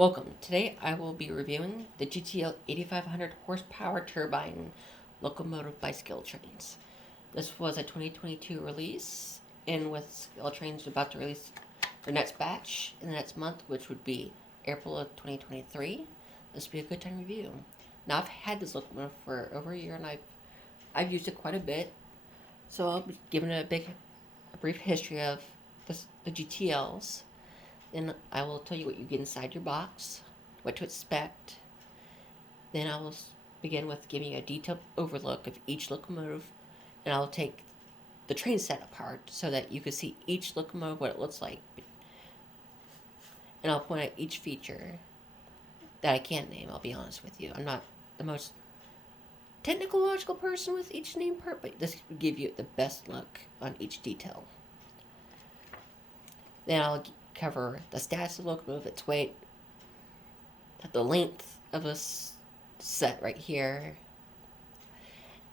Welcome. Today I will be reviewing the GTEL 8500 horsepower turbine locomotive by Scaletrains. This was a 2022 release, and with Scaletrains about to release their next batch in the next month, which would be April of 2023, this would be a good time to review. Now I've had this locomotive for over a year, and I've used it quite a bit, so I'll be giving it a brief history of the GTLs. Then I will tell you what you get inside your box, what to expect. Then I will begin with giving you a detailed overlook of each locomotive, and I'll take the train set apart so that you can see each locomotive, what it looks like. And I'll point out each feature that I can't name, I'll be honest with you. I'm not the most technological person with each name part, but this will give you the best look on each detail. Then I'll cover the status of the locomotive, its weight, the length of this set right here,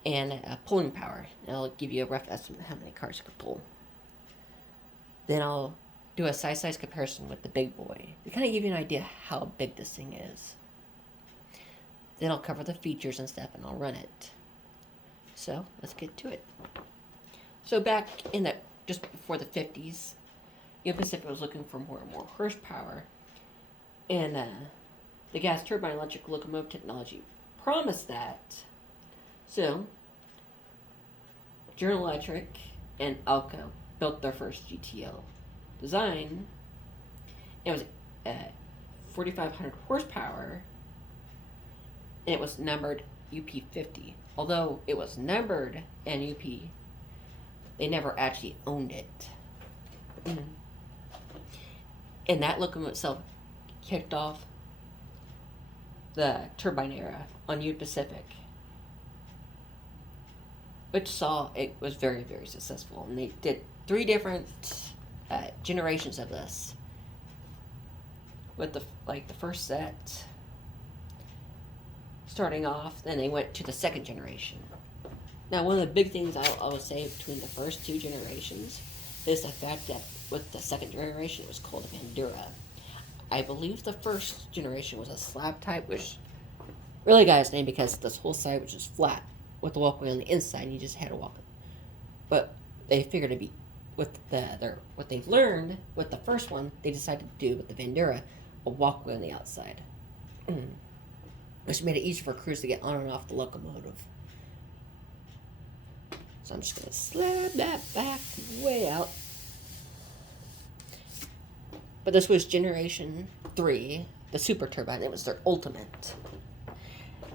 and pulling power. And I'll give you a rough estimate of how many cars it could pull. Then I'll do a size comparison with the big boy to kind of give you an idea how big this thing is. Then I'll cover the features and stuff, and I'll run it. So let's get to it. So back in just before the 50s, Union Pacific was looking for more and more horsepower, and the gas turbine electric locomotive technology promised that. So, General Electric and Alco built their first GTL design. It was 4,500 horsepower, and it was numbered UP50. Although it was numbered and UP, they never actually owned it. And that locomotive itself kicked off the turbine era on Union Pacific, which saw it was very, very successful. And they did 3 different generations of this. With the first set starting off, then they went to the second generation. Now, one of the big things I would say between the first 2 generations is the fact that with the second generation, it was called a Bandura. I believe the first generation was a slab type, which really got its name because this whole side was just flat with the walkway on the inside, and you just had to walk it. But they figured it'd be with what they've learned with the first one, they decided to do with the Bandura a walkway on the outside, which made it easier for crews to get on and off the locomotive. So I'm just going to slab that back way out. But this was generation 3, the super turbine. It was their ultimate.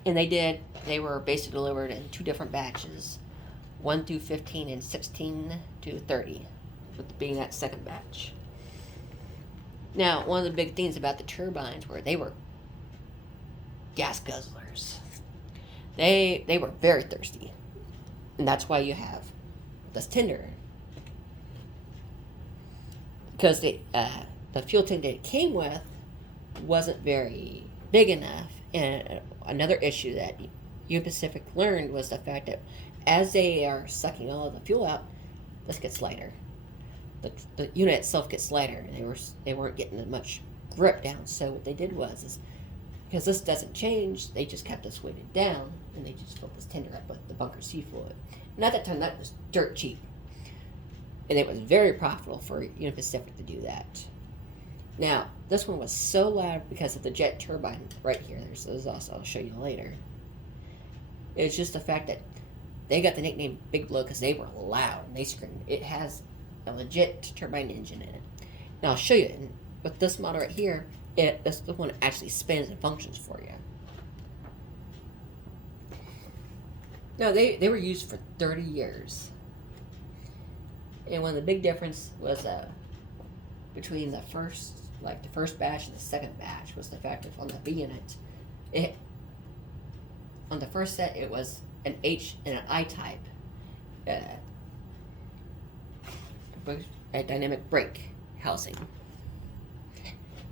And they were basically delivered in 2 different batches, 1 through 15 and 16 to 30, with being that second batch. Now, one of the big things about the turbines were they were gas guzzlers. They were very thirsty. And that's why you have this tender. Because the fuel tank that it came with wasn't very big enough. And another issue that Union Pacific learned was the fact that as they are sucking all of the fuel out, this gets lighter. The unit itself gets lighter, and they weren't getting as much grip down. So what they did was because this doesn't change, they just kept this weighted down, and they just filled this tender up with the bunker C fluid. And at that time, that was dirt cheap. And it was very profitable for Union Pacific to do that. Now, this one was so loud because of the jet turbine right here. There's also, I'll show you later. It's just the fact that they got the nickname Big Blow because they were loud and they screamed. It has a legit turbine engine in it. Now, I'll show you. And with this model right here, this one actually spins and functions for you. No, they were used for 30 years. And one of the big difference was between the first batch and the second batch was the fact that on the B unit, on the first set it was an H and an I type a dynamic brake housing.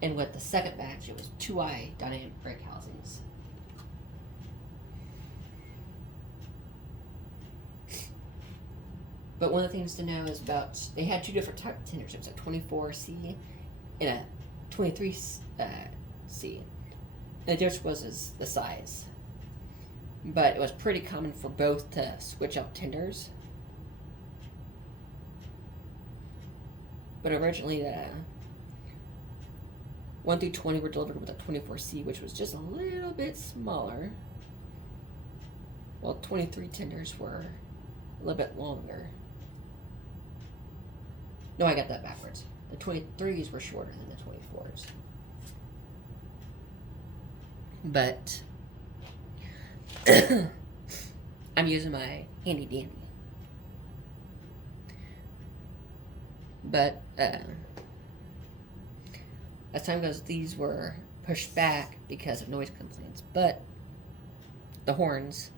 And with the second batch, it was 2I dynamic brake housings. But one of the things to know is they had 2 different type of tenders. It was a 24C and a 23C C. And the difference was the size. But it was pretty common for both to switch out tenders. But originally, the 1 through 20 were delivered with a 24C, which was just a little bit smaller, while 23 tenders were a little bit longer. No, I got that backwards. The 23s were shorter than the 24s. But I'm using my handy dandy. But as time goes, these were pushed back because of noise complaints. But the horns.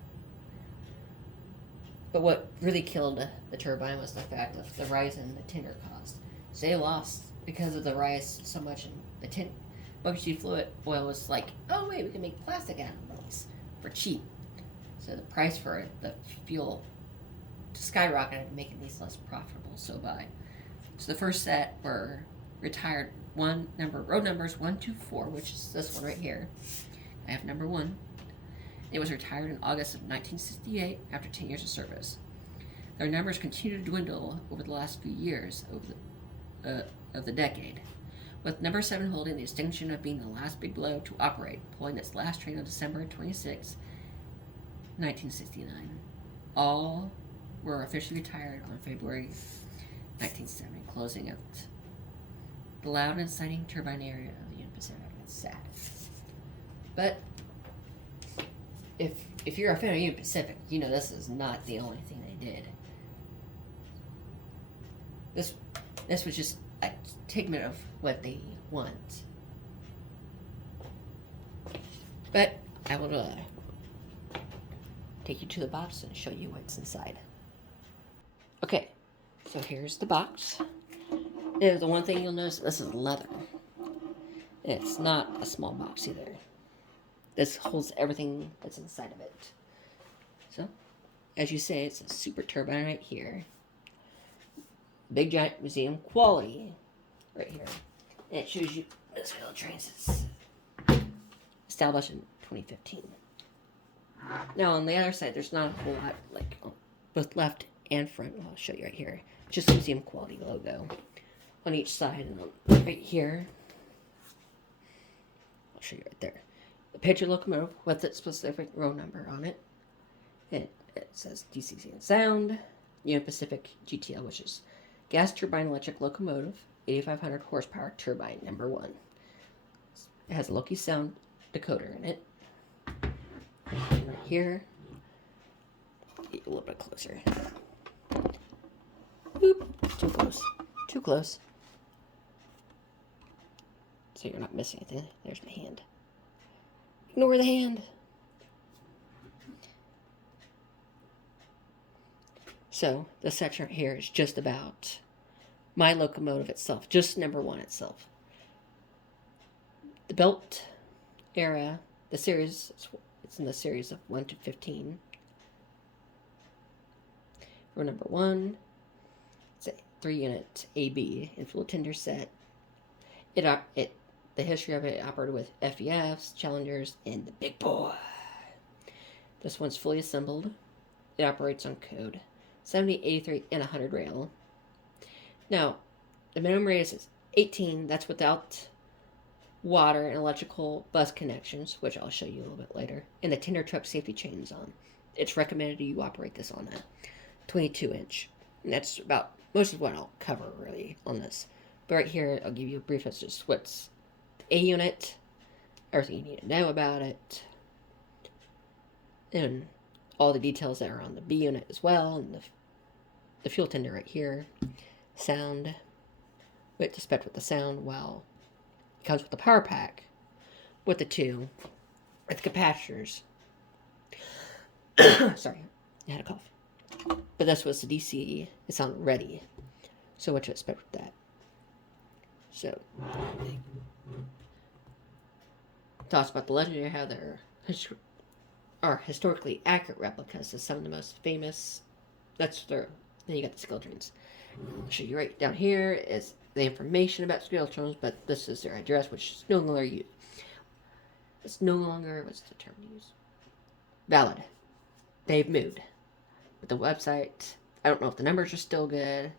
But what really killed the turbine was the fact of the rise in the tender cost. So they lost because of the rise so much in the bubblegum fluid oil was like, oh wait, we can make plastic out of these for cheap. So the price for the fuel skyrocketed, making these less profitable. So the first set were retired. Road numbers 1, 2, 4, which is this one right here. I have number 1. It was retired in August of 1968 after 10 years of service. Their numbers continued to dwindle over the last few years of the decade, with number 7 holding the distinction of being the last big blow to operate, pulling its last train on December 26, 1969. All were officially retired on February 1970, closing out the loud and exciting turbine area of the Union Pacific. It's sad. But if you're a fan of Union Pacific, you know this is not the only thing they did. This was just a statement of what they want. But I will take you to the box and show you what's inside. Okay, so here's the box. The one thing you'll notice, this is leather. It's not a small box either. This holds everything that's inside of it. So, as you say, it's a super turbine right here. Big giant museum quality right here. And it shows you the Scaletrains is established in 2015. Now on the other side, there's not a whole lot, like both left and front. I'll show you right here. Just the museum quality logo on each side, and right here, I'll show you right there. The picture locomotive with its specific row number on it. It says DCC and sound, Union Pacific GTEL, which is gas turbine electric locomotive, 8,500 horsepower turbine number 1. It has a Loki sound decoder in it. Right here. Get a little bit closer. Boop. Too close. Too close. So you're not missing anything. There's my hand. Ignore the hand. So this section right here is just about my locomotive itself, just number 1 itself. The belt era, the series, it's in the series of 1 to 15. Row number 1, it's a 3-unit AB inflow tender set. The history of it operated with FEFs, Challengers, and the Big Boy. This one's fully assembled. It operates on code 70, 83, and 100 rail. Now, the minimum radius is 18. That's without water and electrical bus connections, which I'll show you a little bit later. And the tender truck safety chain is on. It's recommended you operate this on a 22-inch. And that's about most of what I'll cover, really, on this. But right here, I'll give you a brief as to what's the A unit, everything you need to know about it, and all the details that are on the B unit as well, and the fuel tender right here, sound, what to expect with the sound, well, it comes with the power pack, with the 2, with the capacitors. Sorry, I had a cough. But this was the DC, it's on ready, so what to expect with that. So, talks about the legendary, how there are historically accurate replicas of some of the most famous. That's their. Then you got the Scaletrains. I'll show you right down here is the information about Scaletrains, but this is their address, which is no longer used. It's no longer, what's the term to use? Valid. They've moved. But the website, I don't know if the numbers are still good.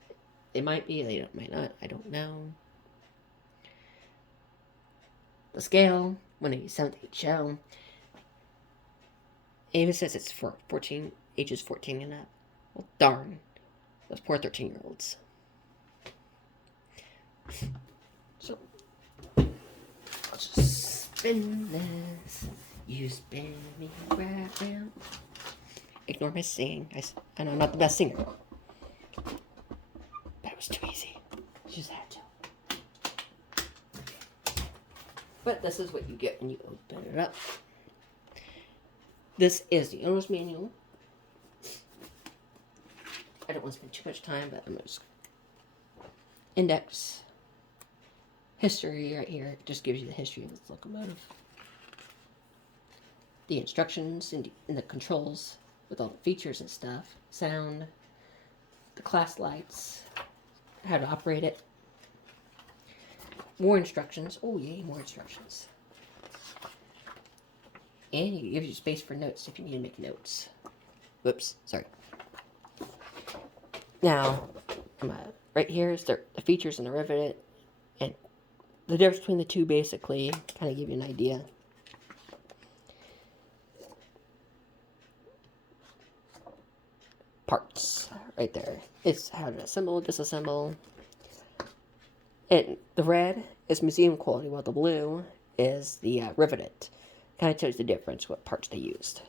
They might be, they might not, I don't know. The scale, 187th HL. It even says it's for ages 14 and up. Well, darn. Those poor 13-year-olds. So, I'll just spin this. You spin me right round. Ignore my singing. I know I'm not the best singer. That was too easy. Just had to. But this is what you get when you open it up. This is the owner's manual. I don't want to spend too much time, but I'm just index history right here. It just gives you the history of this locomotive. The instructions and the controls with all the features and stuff. Sound, the class lights, how to operate it. More instructions. Oh yay, more instructions. And it gives you space for notes if you need to make notes. Whoops, sorry. Now, right here is the features and the rivet, and the difference between the two basically, kind of give you an idea. Parts, right there. It's how to assemble, disassemble. And the red is museum quality, while the blue is the riveted. Kind of tells the difference, what parts they used.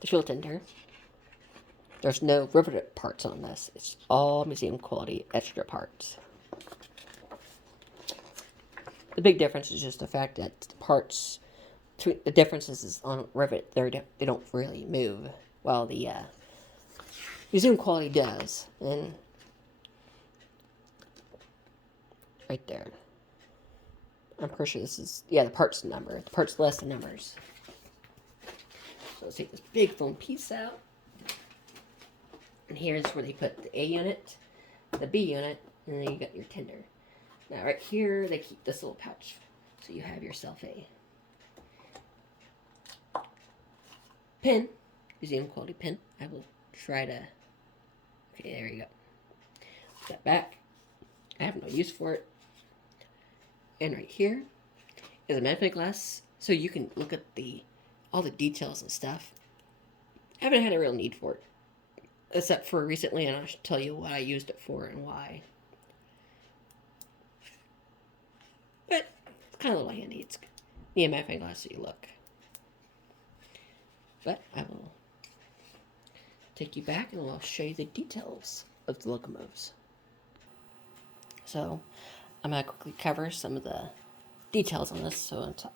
The fuel tender. There's no riveted parts on this. It's all museum quality extra parts. The big difference is just the fact that the parts, the differences is on rivet, they don't really move, while the museum quality does. And right there, I'm pretty sure this is, yeah, the parts number. The parts list the numbers. So let's take this big foam piece out. And here's where they put the A unit, the B unit, and then you got your tender. Now right here, they keep this little pouch. So you have yourself a pin, museum quality pin. I will try to, okay, there you go. Put that back. I have no use for it. And right here is a magnifying glass, so you can look at all the details and stuff. I haven't had a real need for it, except for recently, and I'll tell you what I used it for and why. But it's kind of a little handy. It's need a magnifying glass so you look. But I will take you back and I'll show you the details of the locomotives. So I'm going to quickly cover some of the details on this. So on top,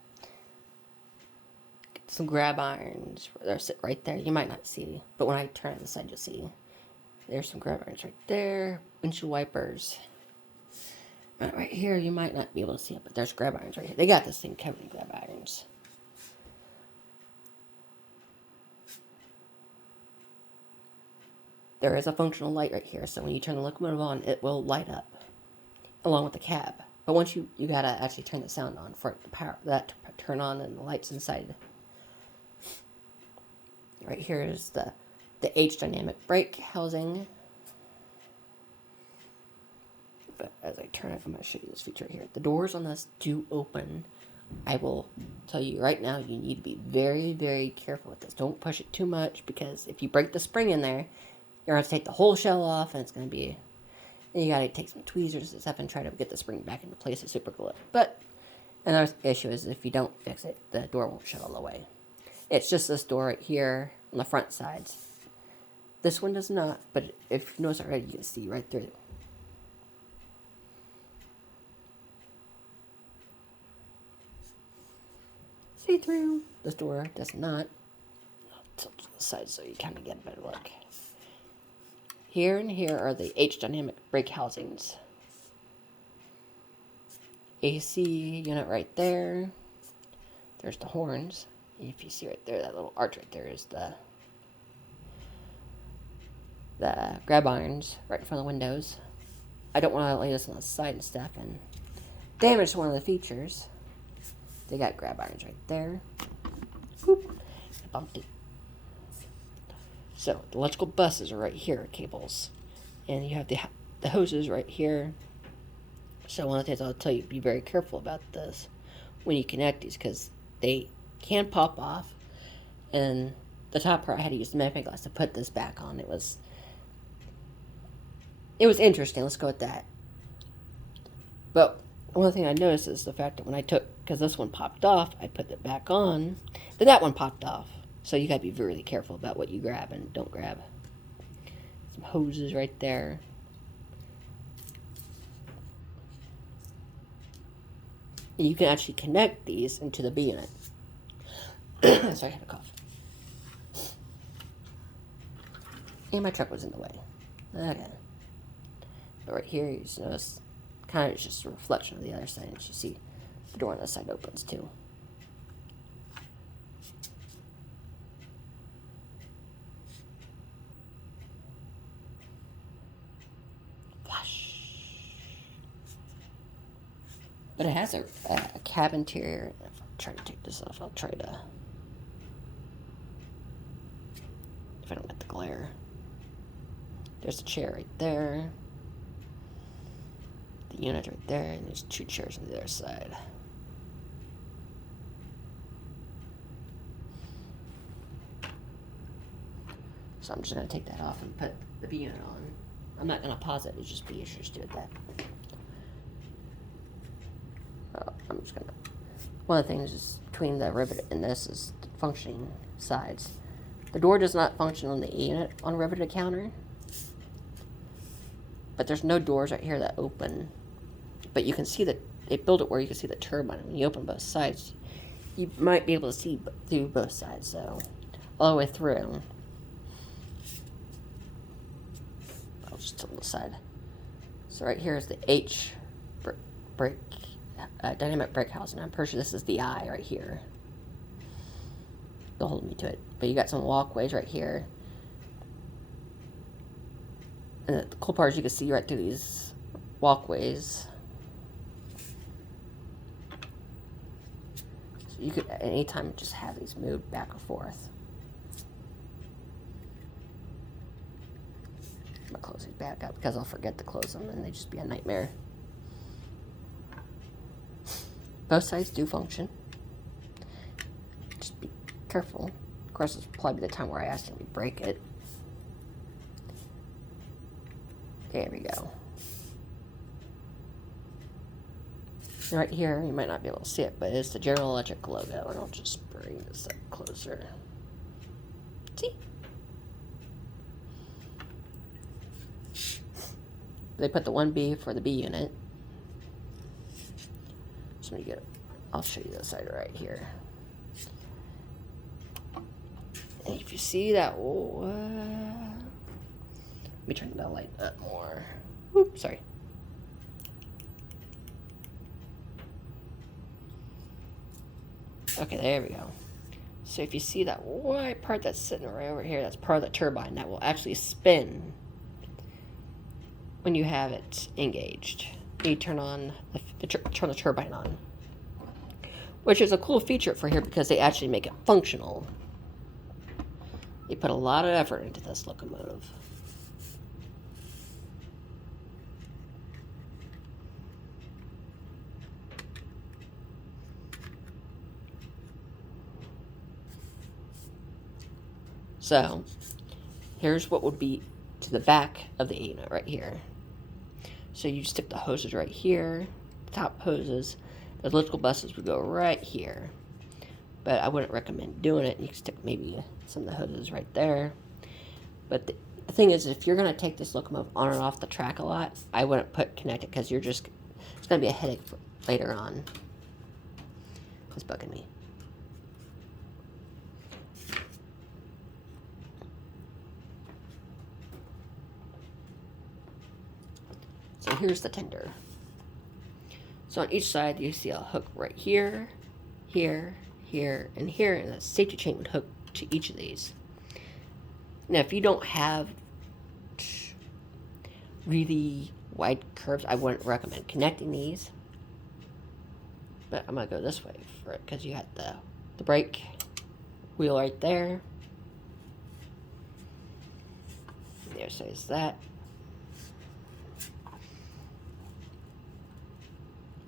some grab irons. They're sit right there. You might not see, but when I turn on the side, you'll see. There's some grab irons right there. Windshield wipers. Right here, you might not be able to see it, but there's grab irons right here. They got this thing covered in grab irons. There is a functional light right here, so when you turn the locomotive on, it will light up, along with the cab. But once you gotta actually turn the sound on for the power that to turn on, and the lights inside. Right here is the H dynamic brake housing. But as I turn it, I'm going to show you this feature here. The doors on this do open. I will tell you right now, you need to be very, very careful with this. Don't push it too much, because if you break the spring in there, you're going to take the whole shell off, and it's going to be... And you got to take some tweezers and stuff and try to get the spring back into place and super glue it. But another issue is if you don't fix it, the door won't shut all the way. It's just this door right here on the front sides. This one does not, but if you notice already, you can see right through it. See through. This door does not. I'll tilt to the side so you kind of get a better look. Here and here are the H dynamic brake housings. AC unit right there. There's the horns. If you see right there, that little arch right there is the grab irons right in front of the windows. I don't want to lay this on the side and stuff and damage one of the features. They got grab irons right there. Whoop. I bumped it. So the electrical buses are right here, cables, and you have the hoses right here. So one of the things I'll tell you, be very careful about this when you connect these, because they can pop off. And the top part, I had to use the magnifying glass to put this back on. It was interesting. Let's go with that. But one thing I noticed is the fact that when I because this one popped off, I put it back on, then that one popped off. So you gotta be really careful about what you grab and don't grab. Some hoses right there. You can actually connect these into the B unit. Sorry, I had a cough. And my truck was in the way. Okay. But right here, you just notice, kind of it's just a reflection of the other side. And you see the door on this side opens too. But it has a cab interior. If I try to take this off, I'll try to. If I don't get the glare. There's a chair right there. The unit right there, and there's 2 chairs on the other side. So I'm just going to take that off and put the B unit on. I'm not going to pause it, it'll just be issues to that. I'm just gonna. One of the things is between the rivet and this is the functioning sides. The door does not function on the E unit on riveted counter, but there's no doors right here that open. But you can see that they build it where you can see the turbine. When you open both sides, you might be able to see through both sides, so all the way through. I'll just tilt the side. So right here is the H brake. Dynamic brake housing. I'm pretty sure this is the I right here. Don't hold me to it. But you got some walkways right here. And the cool part is you can see right through these walkways. So you could at any time just have these moved back and forth. I'm going to close these back up because I'll forget to close them and they just be a nightmare. Both sides do function. Just be careful. Of course, it's probably the time where I accidentally break it. There we go. And right here, you might not be able to see it, but it's the General Electric logo. And I'll just bring this up closer. See? They put the 1B for the B unit. So when you get it, I'll show you the side right here. And if you see that, let me turn the light up more. Oops, sorry. Okay, there we go. So if you see that white part that's sitting right over here, that's part of the turbine that will actually spin when you have it engaged. You turn on turn the turbine on, which is a cool feature for here because they actually make it functional. They put a lot of effort into this locomotive. So here's what would be to the back of the unit right here. So you stick the hoses right here, the top hoses. The electrical buses would go right here. But I wouldn't recommend doing it. You can stick maybe some of the hoses right there. But the thing is, if you're going to take this locomotive on and off the track a lot, I wouldn't connect it because it's going to be a headache for later on. It's bugging me. So here's the tender. So on each side, you see a hook right here, here, here, and here, and a safety chain would hook to each of these. Now, if you don't have really wide curves. I wouldn't recommend connecting these, but I'm gonna go this way for it because you had the brake wheel right there. There says that.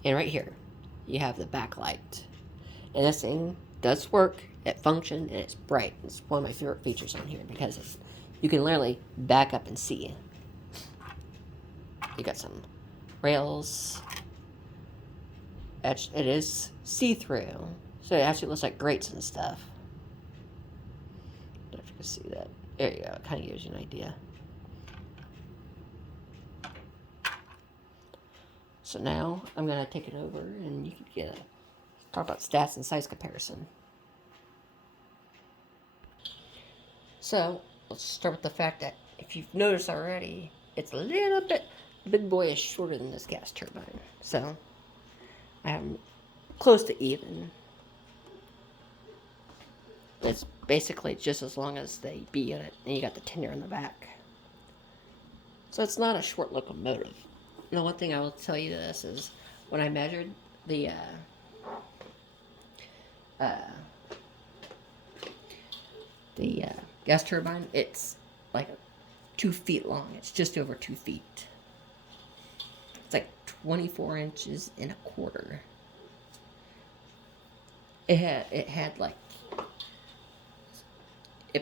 And right here, you have the backlight. And this thing does work, it functions, and it's bright. It's one of my favorite features on here because you can literally back up and see. You got some rails. It is see-through, so it actually looks like grates and stuff. I don't know if you can see that. There you go, it kind of gives you an idea. So now I'm going to take it over and you can talk about stats and size comparison. So let's start with the fact that if you've noticed already, it's a little bit, the big boy is shorter than this gas turbine. So I have them close to even. It's basically just as long as the B unit, and you got the tender in the back. So it's not a short locomotive. The one thing I will tell you this is when I measured the gas turbine, it's like 2 feet long. It's just over 2 feet. It's like 24 inches and a quarter. It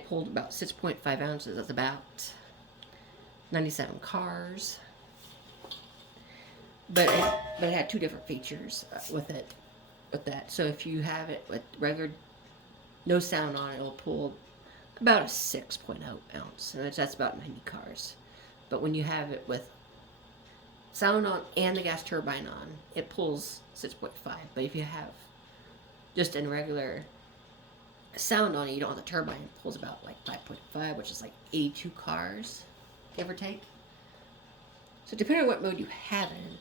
pulled about 6.5 ounces. That's about 97 cars. But it had 2 different features with that. So if you have it with regular no sound on it, it'll pull about a 6.0 ounce, and that's about 90 cars. But when you have it with sound on and the gas turbine on, it pulls 6.5. But if you have just in regular sound on it, you don't have the turbine, it pulls about like 5.5, which is like 82 cars, give or take. So depending on what mode you have in,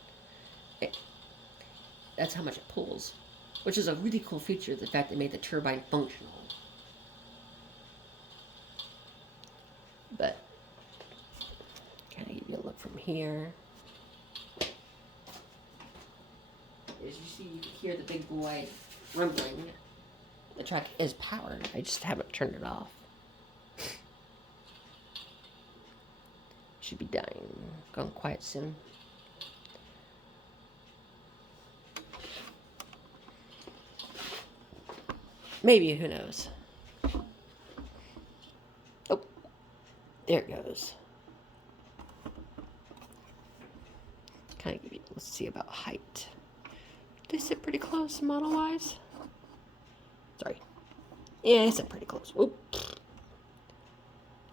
that's how much it pulls, which is a really cool feature, the fact they made the turbine functional. But kind of give you a look from here. As you see, you can hear the big boy rumbling. The truck is powered. I just haven't turned it off. Should be dying. Going quiet soon. Maybe, who knows? Oh, there it goes. Kind of give you, let's see about height. They sit pretty close model-wise. Sorry. Yeah, they sit pretty close. Whoop.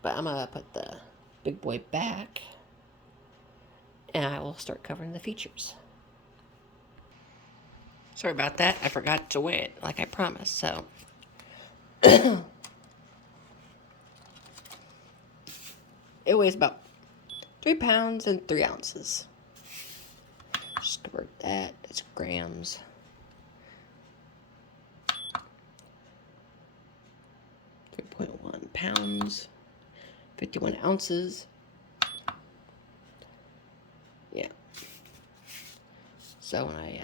But I'm going to put the big boy back, and I will start covering the features. Sorry about that. I forgot to weigh it like I promised, so. It weighs about 3 pounds and 3 ounces. Just convert that. That's grams. £3.1, 51 ounces. Yeah. So when I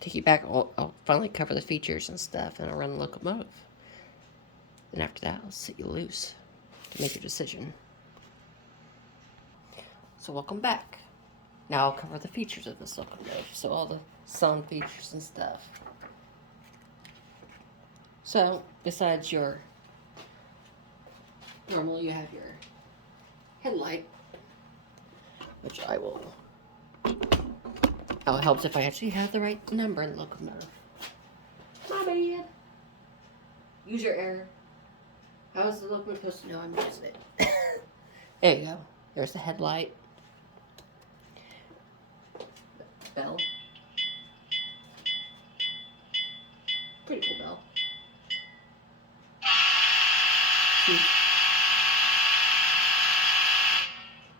take you back, I'll finally cover the features and stuff, and I'll run the locomotive. And after that, I'll set you loose to make your decision. So welcome back. Now I'll cover the features of this locomotive, so all the sound features and stuff. So, besides your normal, you have your headlight, which I will. Oh, it helps if I actually have the right number in the locomotive. My bad. Use your error. How is the locomotive supposed to know I'm using it? There you go. There's the headlight. Bell. Pretty cool bell.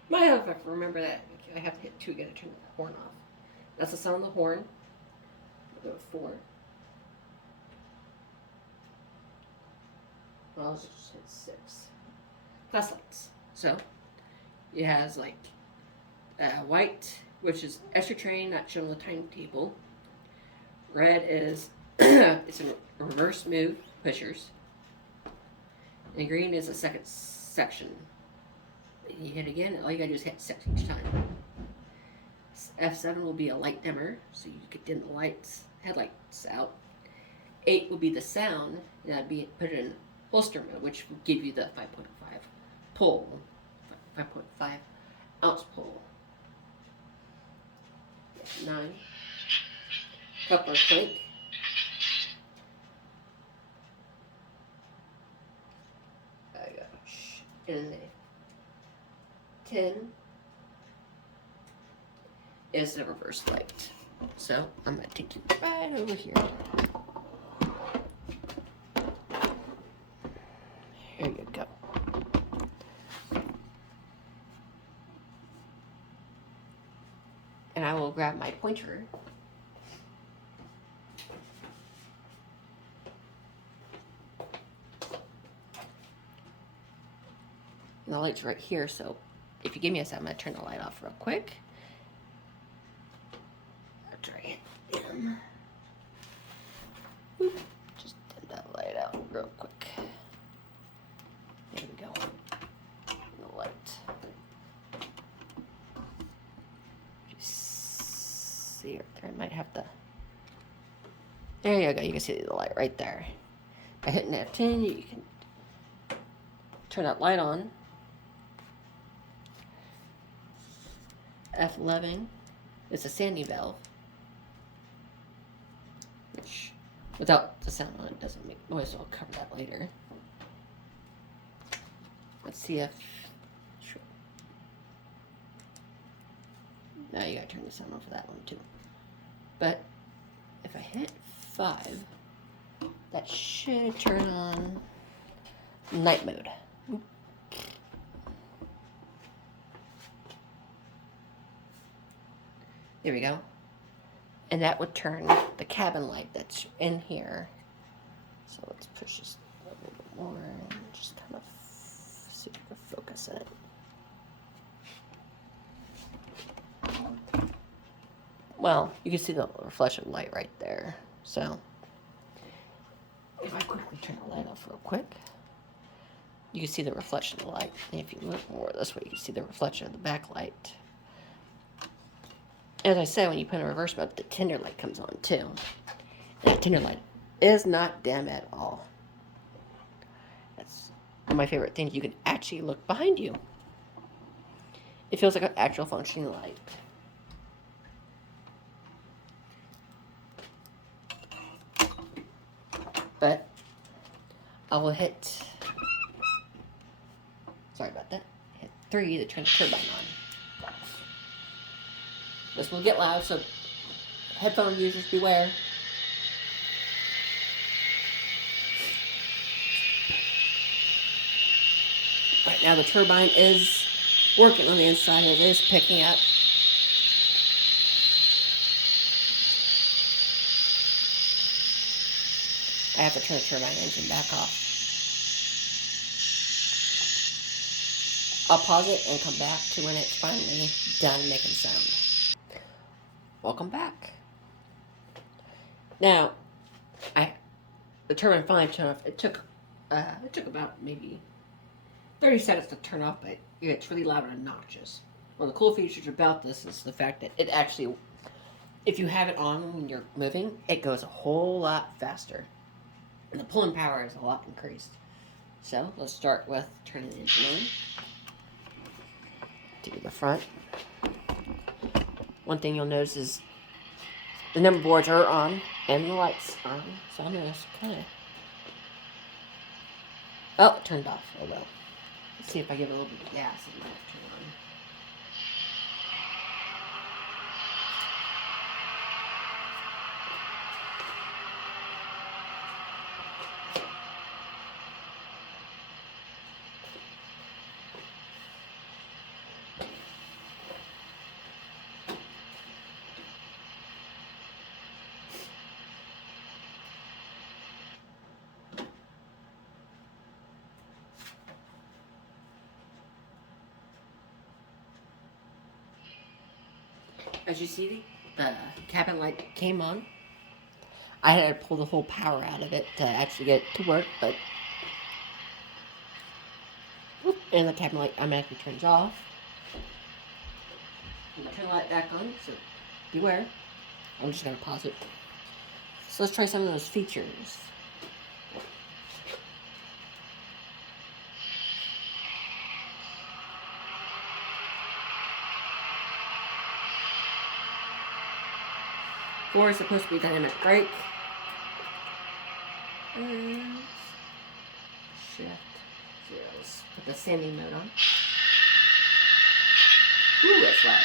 Might have if I remember that. I have to hit 2 again to turn the horn off. That's the sound of the horn. We'll go with 4. Well, I'll just hit 6. Plus lights. So it has like White, which is extra train, not shown on the timetable. Red is it's a reverse move, pushers. And green is a second section. And you hit again, all you gotta do is hit 6 each time. F7 will be a light dimmer, so you could dim the lights, headlights out. 8 will be the sound, and that'd be put it in holster mode, which will give you the 5.5 pull, 5.5 ounce pull. 9, coupler clink. And 10 is the reverse light. So I'm going to take you right over here. Here you go. And I will grab my pointer. And the light's right here, so if you give me a second, I'm going to turn the light off real quick. After I hit dim. Oop, just dim that light out real quick. There we go. The light. You see right there, I might have to. There you go, you can see the light right there. By hitting F10, you can turn that light on. F11 is a sanding valve, which without the sound on it doesn't make noise, so I'll cover that later. Let's see if sure. Now you gotta turn the sound on for that one too. But if I hit 5, that should turn on night mode. Oop. There we go. And that would turn the cabin light that's in here. So let's push this a little bit more and just kind of see if we can focus it. Well, you can see the reflection light right there. So if I quickly turn the light off real quick, you can see the reflection of the light. And if you look more this way, you can see the reflection of the backlight. As I said, when you put in reverse mode, the tender light comes on too. And that tender light is not dim at all. That's one of my favorite things. You can actually look behind you. It feels like an actual functioning light. But I will hit, sorry about that, hit 3 to turn the turbine on. This will get loud, so headphone users beware. Right now the turbine is working on the inside. It is picking up. I have to turn the turbine engine back off. I'll pause it and come back to when it's finally done making sound. Welcome back. Now, the turbine finally turned off. It took about maybe 30 seconds to turn off, but it's really loud and obnoxious. One of the cool features about this is the fact that it actually, if you have it on when you're moving, it goes a whole lot faster. And the pulling power is a lot increased. So, let's start with turning the engine on. To the front. One thing you'll notice is the number boards are on and the lights are on. So I'm going to kind of... Oh, it turned off. Oh well. Let's see if I give it a little bit of gas and it might turn on. As you see, the cabin light came on. I had to pull the whole power out of it to actually get it to work, but and the cabin light automatically turns off. I'm gonna turn the light back on, so beware. I'm just gonna pause it. So let's try some of those features. Four is supposed to be dynamic brake. And shift. So let's put the sanding mode on. Ooh, that's loud.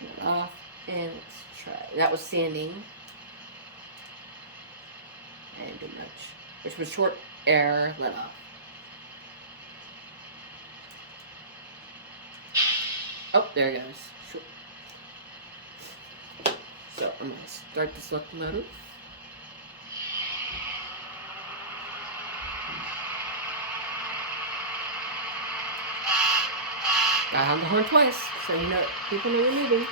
Turn it off, and let's try. That was sanding. And didn't much. Which was short air let off. Oh, there it goes. Short. So I'm going to start this locomotive. Got on the horn twice, so you know people know we're moving.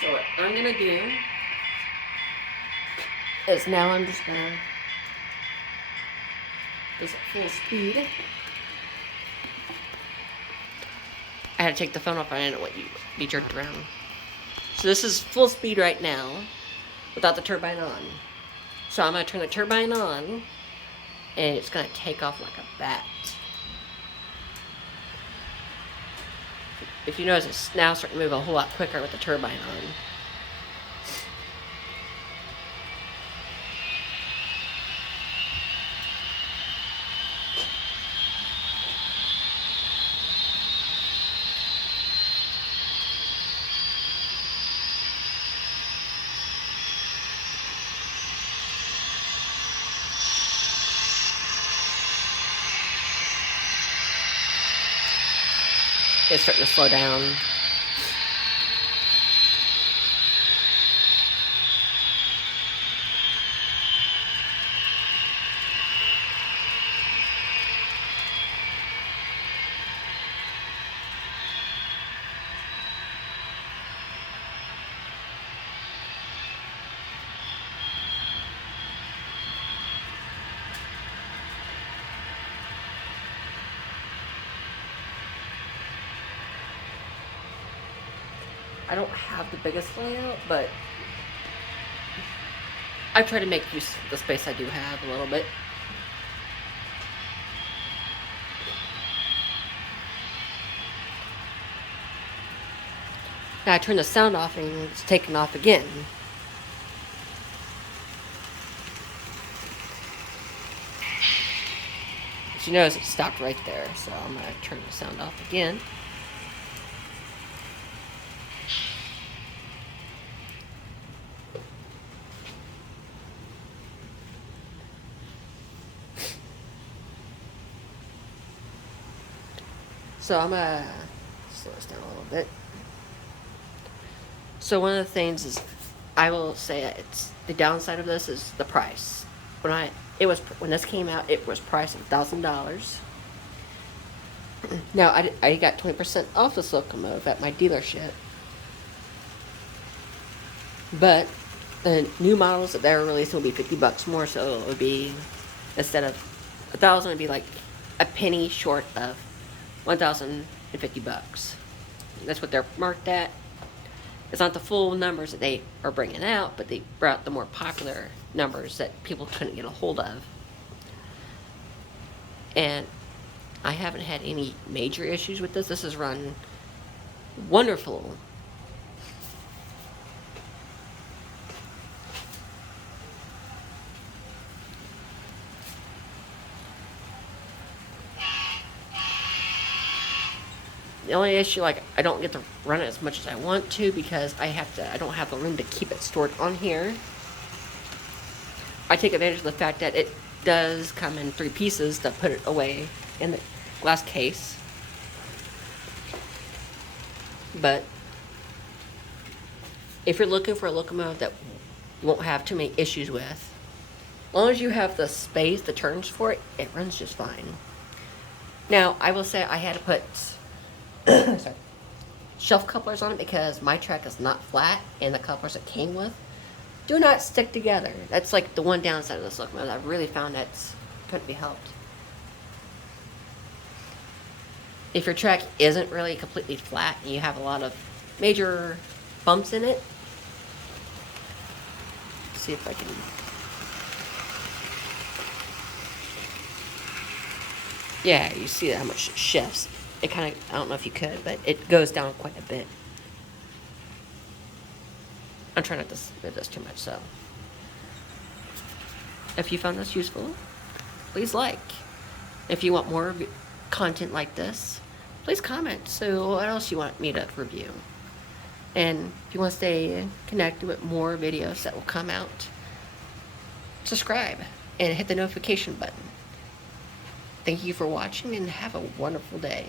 So what I'm gonna do is now I'm just gonna this at full speed. I had to take the phone off. I didn't want you to be jerked around. So this is full speed right now without the turbine on. So I'm going to turn the turbine on and it's going to take off like a bat. If you notice, it's now starting to move a whole lot quicker with the turbine on. It's starting to slow down. I don't have the biggest layout, but I try to make use of the space I do have a little bit. Now I turn the sound off and it's taken off again. As you notice, it stopped right there, so I'm going to turn the sound off again. So I'm going to slow this down a little bit. So one of the things is, I will say it's the downside of this is the price. When this came out, it was priced at $1,000. Now I got 20% off this locomotive at my dealership, but the new models that they're releasing will be $50 more. So it would be, instead of $1,000, it'd be like a penny short of $1,050. That's what they're marked at. It's not the full numbers that they are bringing out, but they brought the more popular numbers that people couldn't get a hold of. And I haven't had any major issues with this. This has run wonderful. The only issue, like, I don't get to run it as much as I want to because I don't have the room to keep it stored on here. I take advantage of the fact that it does come in 3 pieces to put it away in the glass case. if you're looking for a locomotive that you won't have too many issues with, as long as you have the space, the turns for it, it runs just fine. Now, I will say I had to put sorry, shelf couplers on it because my track is not flat, and the couplers it came with do not stick together. That's like the one downside of this locomotive. I really found that couldn't be helped. If your track isn't really completely flat and you have a lot of major bumps in it, see if I can. Yeah, you see how much it shifts. It kind of, I don't know if you could, but it goes down quite a bit. I'm trying not to move this too much, so. If you found this useful, please like. If you want more content like this, please comment. So what else you want me to review? And if you want to stay connected with more videos that will come out, subscribe and hit the notification button. Thank you for watching and have a wonderful day.